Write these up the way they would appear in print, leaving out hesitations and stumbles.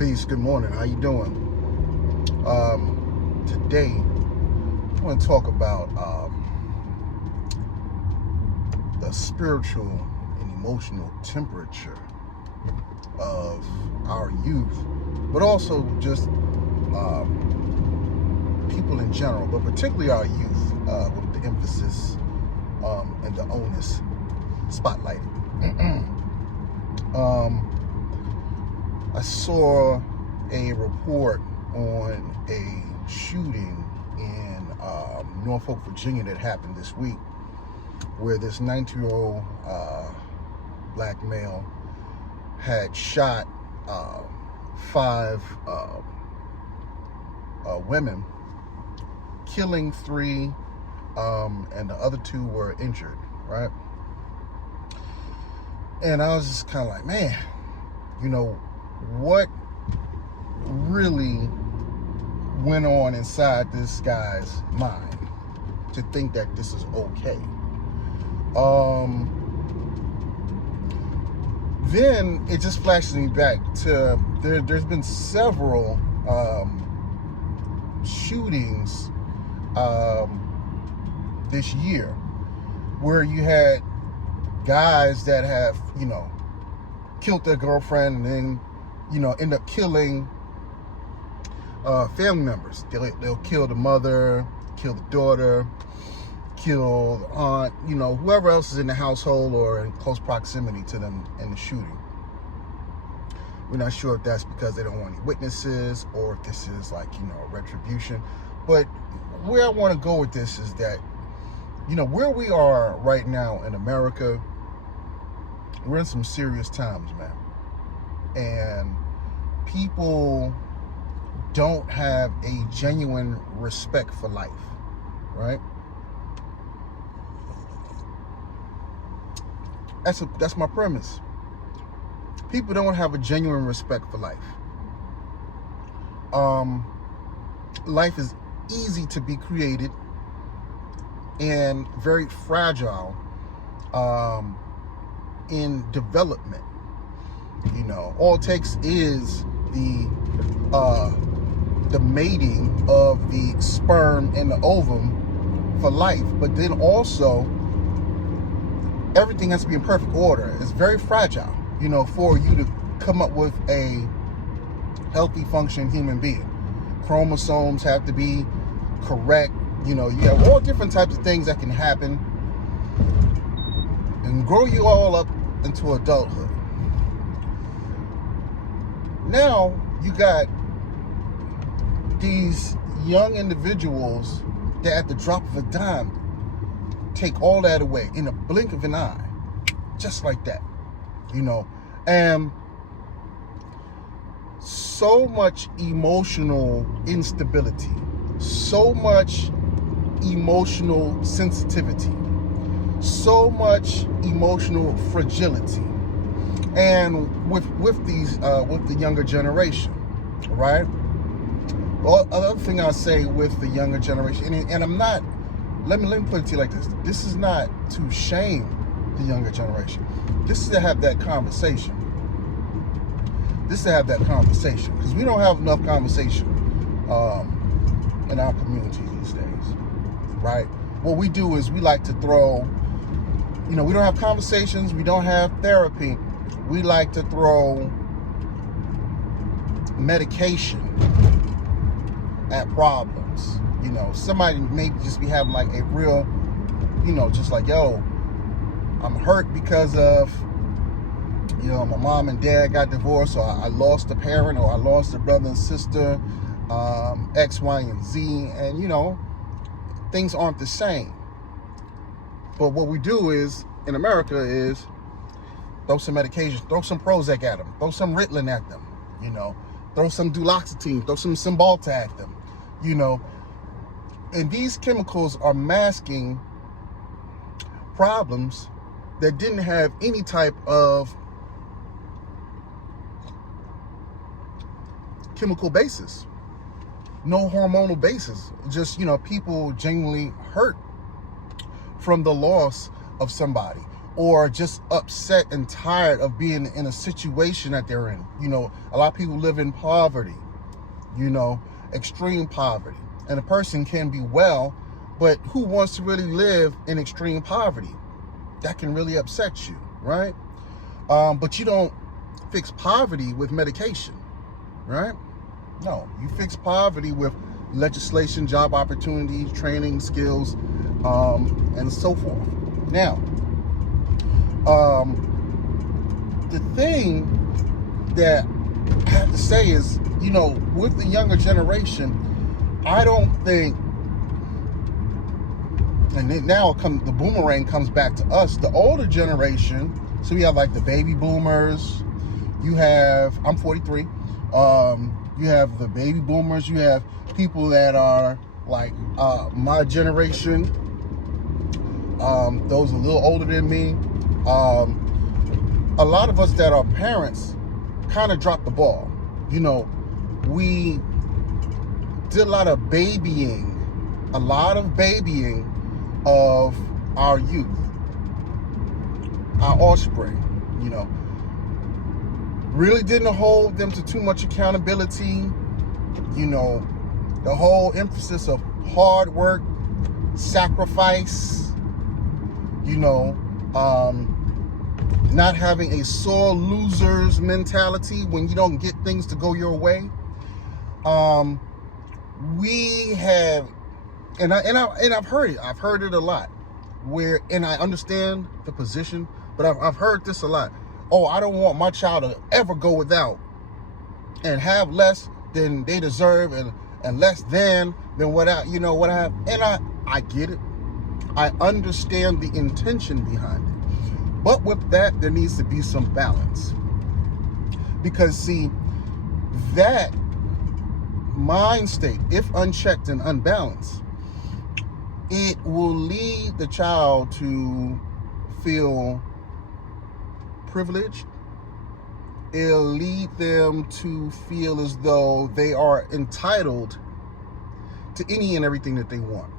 Peace. Good morning. How you doing? Today, I want to talk about the spiritual and emotional temperature of our youth, but also just people in general, but particularly our youth, with the emphasis and the onus spotlighted. I saw a report on a shooting in Norfolk, Virginia that happened this week, where this 19-year-old black male had shot 5 women, killing 3, and the other 2 were injured, right? And I was just kind of like, man, what really went on inside this guy's mind to think that this is okay? Then it just flashes me back to there's been several shootings this year where you had guys that have killed their girlfriend and then end up killing family members. They'll kill the mother, kill the daughter, kill the aunt, whoever else is in the household or in close proximity to them in the shooting. We're not sure if that's because they don't want any witnesses or if this is like, a retribution. But where I want to go with this is that, where we are right now in America, we're in some serious times, man. And people don't have a genuine respect for life, right? That's my premise. People don't have a genuine respect for life. Life is easy to be created and very fragile in development. All it takes is the mating of the sperm and the ovum for life. But then also, everything has to be in perfect order. It's very fragile, for you to come up with a healthy, functioning human being. Chromosomes have to be correct. You have all different types of things that can happen and grow you all up into adulthood. Now you got these young individuals that at the drop of a dime take all that away in a blink of an eye, just like that, and so much emotional instability, so much emotional sensitivity, so much emotional fragility, and with the younger generation, right? Well, another thing I say with the younger generation, and I'm not, let me put it to you like this. This is not to shame the younger generation. This is to have that conversation. Because we don't have enough conversation in our community these days, right? What we do is we like to throw, we don't have conversations, we don't have therapy. We like to throw medication at problems. Somebody maybe just be having like a real, just like, yo, I'm hurt because of, my mom and dad got divorced, or I lost a parent, or I lost a brother and sister, X, Y, and Z, and, things aren't the same. But what we do is, in America, is throw some medication, throw some Prozac at them, throw some Ritalin at them, throw some duloxetine, throw some Cymbalta at them, And these chemicals are masking problems that didn't have any type of chemical basis, no hormonal basis. Just, people genuinely hurt from the loss of somebody, or just upset and tired of being in a situation that they're in. You know, a lot of people live in poverty, you know, extreme poverty. And a person can be well, but who wants to really live in extreme poverty? That can really upset you, right? But you don't fix poverty with medication, right? No, you fix poverty with legislation, job opportunities, training, skills, and so forth. Now, the thing that I have to say is, you know, with the younger generation, I don't think, and then now the boomerang comes back to us, the older generation. So we have like the baby boomers, you have, I'm 43, you have the baby boomers, you have people that are like my generation, those a little older than me. A lot of us that are parents kind of dropped the ball. You know, we did a lot of babying of our youth, our offspring, you know. Really didn't hold them to too much accountability. You know, the whole emphasis of hard work, sacrifice, you know, not having a sore loser's mentality when you don't get things to go your way. We have, and I've heard it a lot, where, and I understand the position, but I've heard this a lot. Oh, I don't want my child to ever go without and have less than they deserve, and less than what I, you know, what I have. And I get it. I understand the intention behind it. But with that, there needs to be some balance. Because see, that mind state, if unchecked and unbalanced, it will lead the child to feel privileged. It'll lead them to feel as though they are entitled to any and everything that they want.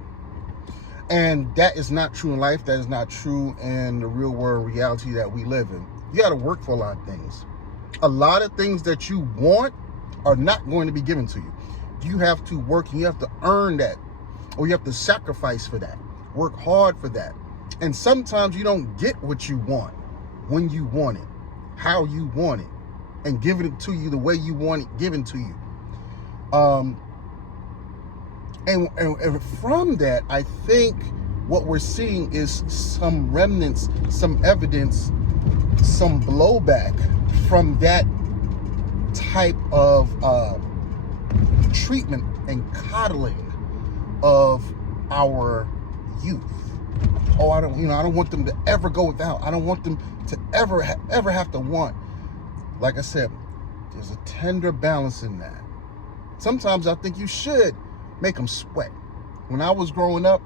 And that is not true in life. That is not true in the real world reality that we live in. You got to work for a lot of things. A lot of things that you want are not going to be given to you. You have to work, and you have to earn that, or you have to sacrifice for that. Work hard for that. And sometimes you don't get what you want when you want it, how you want it, and giving it to you the way you want it given to you. And from that, I think what we're seeing is some remnants, some evidence, some blowback from that type of treatment and coddling of our youth. Oh, I don't want them to ever go without. I don't want them to ever have to want. Like I said, there's a tender balance in that. Sometimes I think you should make them sweat. When I was growing up,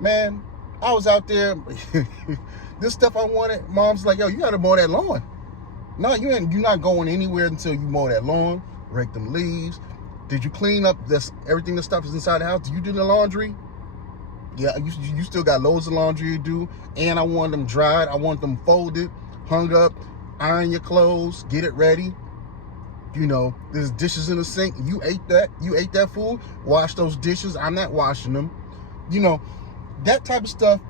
man, I was out there. This stuff I wanted, mom's like, yo, you gotta mow that lawn. No, you're not going anywhere until you mow that lawn, rake them leaves. Did you clean up everything the stuff is inside the house? Do you do the laundry? Yeah, you still got loads of laundry to do. And I want them dried. I want them folded, hung up, iron your clothes, get it ready. You know, there's dishes in the sink. You ate that food, wash those dishes. I'm not washing them. You know, that type of stuff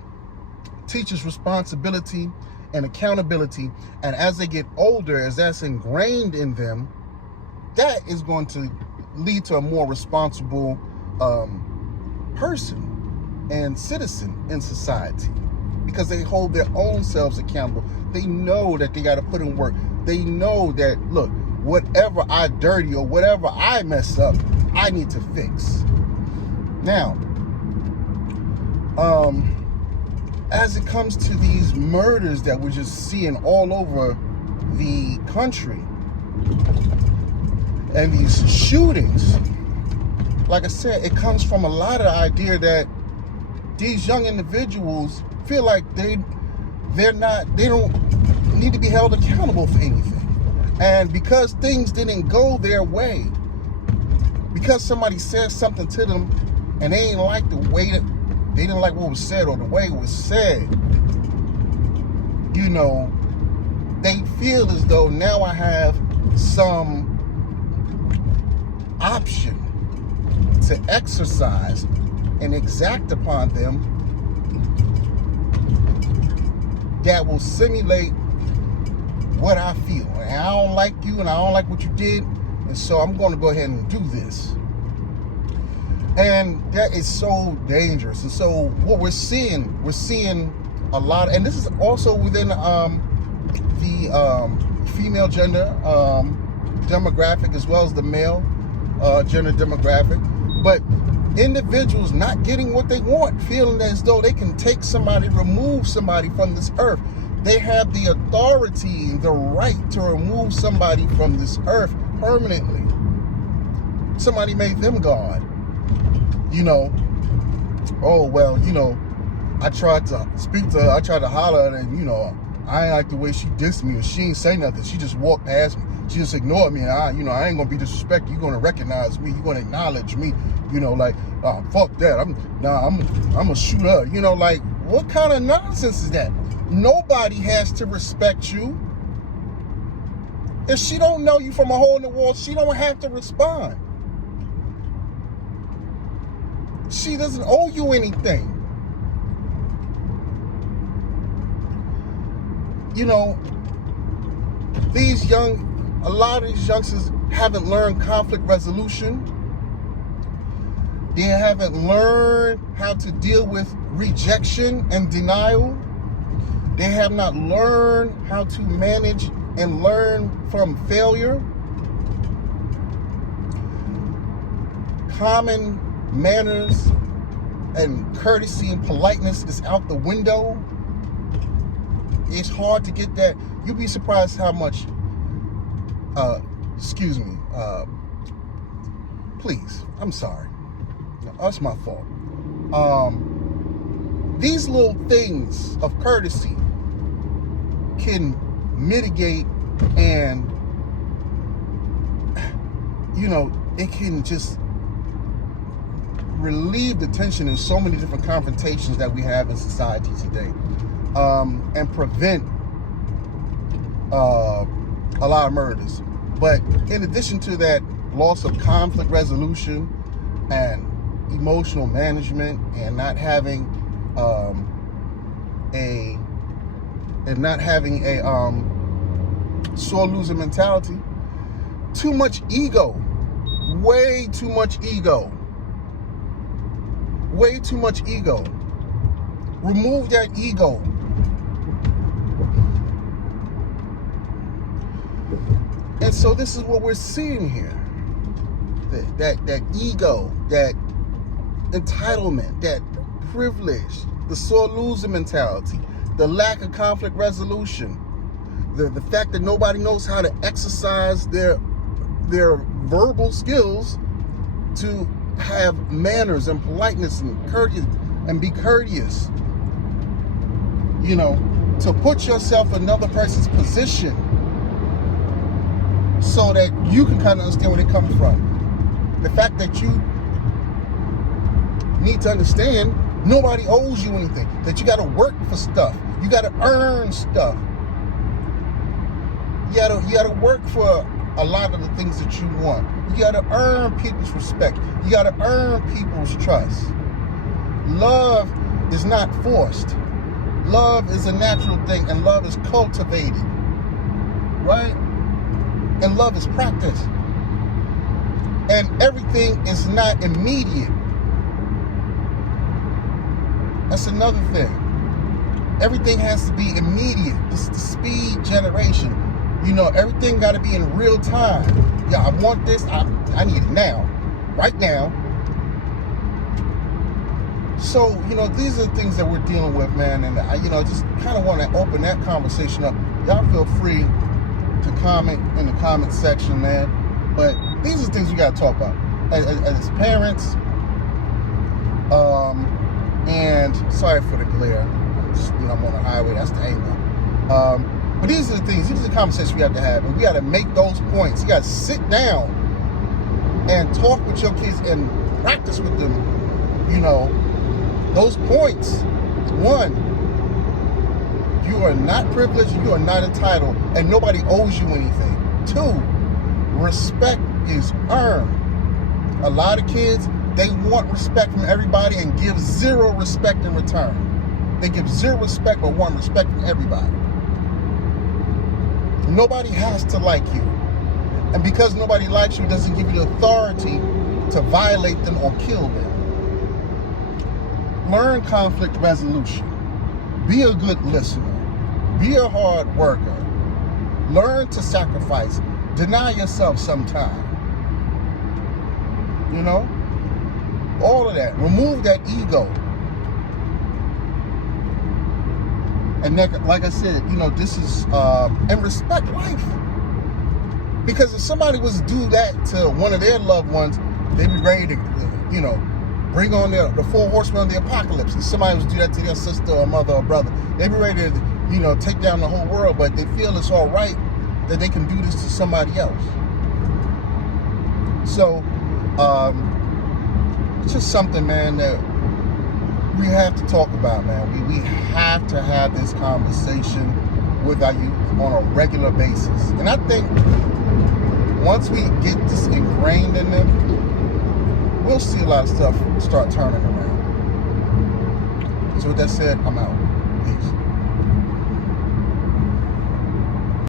teaches responsibility and accountability. And as they get older, as that's ingrained in them, that is going to lead to a more responsible person and citizen in society, because they hold their own selves accountable. They know that they got to put in work. They know that, look, whatever I dirty or whatever I mess up, I need to fix. Now, as it comes to these murders that we're just seeing all over the country and these shootings, like I said, it comes from a lot of the idea that these young individuals feel like they don't need to be held accountable for anything. And because things didn't go their way, because somebody said something to them and they didn't like the way that they didn't like what was said or the way it was said, they feel as though now I have some option to exercise and exact upon them that will simulate what I feel. And I don't like you, and I don't like what you did, and so I'm going to go ahead and do this. And that is so dangerous. And so what we're seeing a lot, and this is also within the female gender demographic as well as the male gender demographic, but individuals not getting what they want, feeling as though they can take somebody, remove somebody from this earth. They have the authority, the right to remove somebody from this earth permanently. Somebody made them God. Oh, well, I tried to speak to her, I tried to holler at her, and, I ain't like the way she dissed me, and she ain't say nothing. She just walked past me. She just ignored me, and I ain't gonna be disrespectful. You're gonna recognize me. You're gonna acknowledge me. Oh, fuck that. I'm gonna shoot her. What kind of nonsense is that? Nobody has to respect you. If she don't know you from a hole in the wall, she don't have to respond. She doesn't owe you anything. A lot of these youngsters haven't learned conflict resolution. They haven't learned how to deal with rejection and denial. They have not learned how to manage and learn from failure. Common manners and courtesy and politeness is out the window. It's hard to get that. You'd be surprised how much, please, I'm sorry. That's my fault. These little things of courtesy can mitigate and, it can just relieve the tension in so many different confrontations that we have in society today, and prevent a lot of murders. But in addition to that loss of conflict resolution and emotional management, and not having a sore loser mentality, too much ego, way too much ego. Remove that ego. And so this is what we're seeing here. That ego, that entitlement, that privilege, the sore loser mentality, the lack of conflict resolution, the fact that nobody knows how to exercise their verbal skills to have manners and politeness and courteous and be courteous. To put yourself in another person's position so that you can kind of understand where they come from. The fact that you need to understand nobody owes you anything, that you got to work for stuff, you got to earn stuff, you got to work for a lot of the things that you want. You got to earn people's respect. You got to earn people's trust. Love is not forced. Love is a natural thing, and love is cultivated, right? And love is practiced. And everything is not immediate. That's another thing. Everything has to be immediate. This is the speed generation. Everything got to be in real time. Yeah, I want this. I need it now. Right now. So, these are the things that we're dealing with, man. And I, just kind of want to open that conversation up. Y'all feel free to comment in the comment section, man. But these are things we got to talk about as parents. And sorry for the glare. I'm on the highway. That's the angle. But these are the things. These are the conversations we have to have, and we got to make those points. You got to sit down and talk with your kids and practice with them. Those points. One, you are not privileged, you are not entitled, and nobody owes you anything. 2, respect is earned. A lot of kids, they want respect from everybody and give 0 respect in return. They give 0 respect but want respect from everybody. Nobody has to like you. And because nobody likes you, doesn't give you the authority to violate them or kill them. Learn conflict resolution. Be a good listener. Be a hard worker. Learn to sacrifice. Deny yourself sometime. You know? All of that. Remove that ego. And like I said, you know, this is, and respect life. Because if somebody was to do that to one of their loved ones, they'd be ready to, you know, bring on the 4 horsemen of the apocalypse. If somebody was to do that to their sister or mother or brother, they'd be ready to, you know, take down the whole world, but they feel it's all right that they can do this to somebody else. So, it's just something, man, that we have to talk about, man. We have to have this conversation with our youth on a regular basis. And I think once we get this ingrained in them, we'll see a lot of stuff start turning around. So with that said, I'm out. Peace.